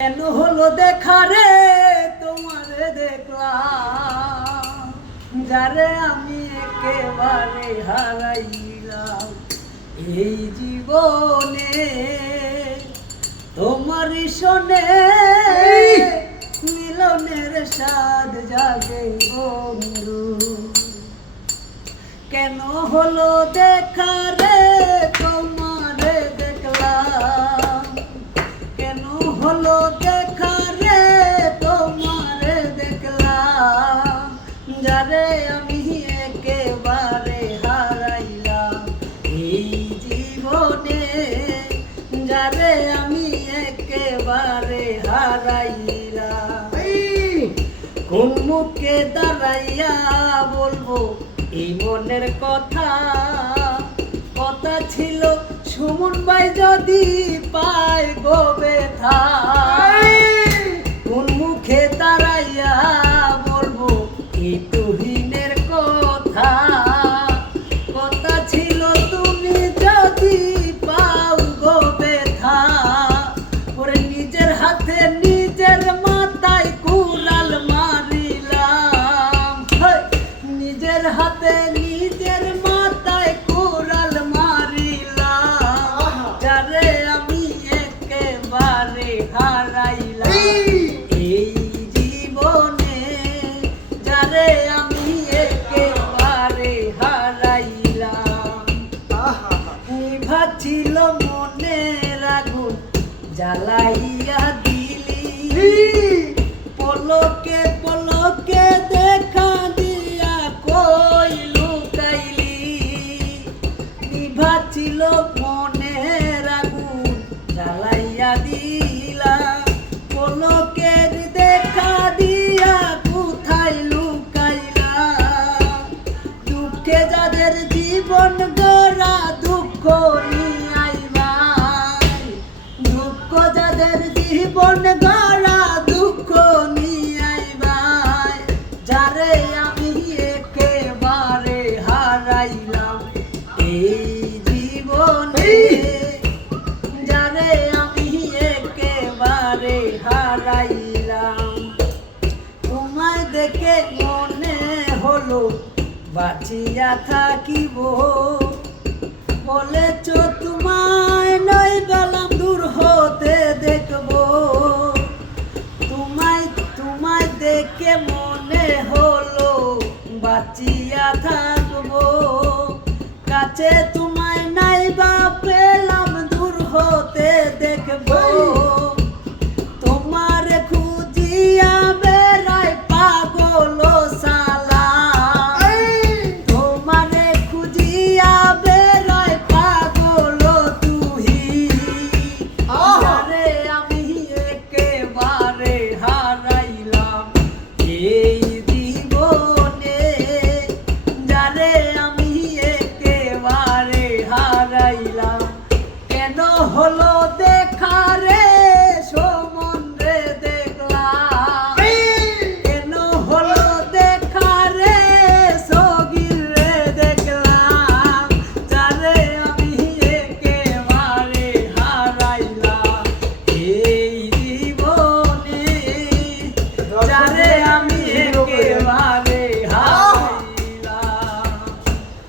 কেন হলো দেখা রে তোমারে দেখলাম, যারে আমি একেবারে হারাইলাম এই জীবনে। তোমার শোনে মিলনের স্বাদ জাগে বন্ধু। কেন হলো দেখা রে তোমারে দেখলাম, কেন হলো দেখা রে তোমারে দেখলাম, যারে আমি একেবারে হারাইলাম এই জীবনে, যারে আমি একেবারে হারাইলাম। কোন মুখে দাঁড়াইয়া বলবো এই মনের কথা, কথা ছিল সুমন ভাই যদি পায় গো ব্যথা। কোন মুখে দাঁড়াইয়া বলবো এই তুহিনের কথা, কথা ছিল তুমি যদি পাও গো ব্যথা। ওরে নিজের হাতে নিজের মাথায় কুড়াল মারিলাম, নিজের হাতে নিজের মাথায় কুড়াল মারিলাম, যারে আমি একেবারে হারাইলাম এই জীবনে, যারে আমি একেবারে হারাইলাম। নিভাছিল মনের আগুন জ্বালাইয়া দিলি, পলকে পলকে দেখা দিয়া কই লুকাইলি। নিভাছিল মনের আগুন জ্বালাইয়া দিলা, পলকের দেখা দিয়া কোথায় লুকাইলা। দুঃখে যাদের জীবন গড়া দুঃখ নিয়াইবাই, দুঃখ যাদের জীবন গড়া দুঃখ নিয়াইবাই, যারে আমি একেবারে হারাইলাম এই জীবনে, যারে আমি একেবারে হারাইলাম। তোমায় দেখে মনে হলো বাঁচিয়া থাকিব, বলেছ তোমায় নই গেলাম দূর হতে দেখব। তোমায় দেখে মনে হলো বাঁচিয়া থাকবো, কাছে তোমায় নাই বা পেলাম দূর হতে দেখবো। তোমার খুঁজিয়া বেড়াই পাগল সালা, তোমারে খুঁজিয়া বেড়াই পাগল তুহি, যারে আমি একেবারে হারাইলাম এই জীবনে, যারে আমি একেবারে হারাইলাম। কেন হলো দেখা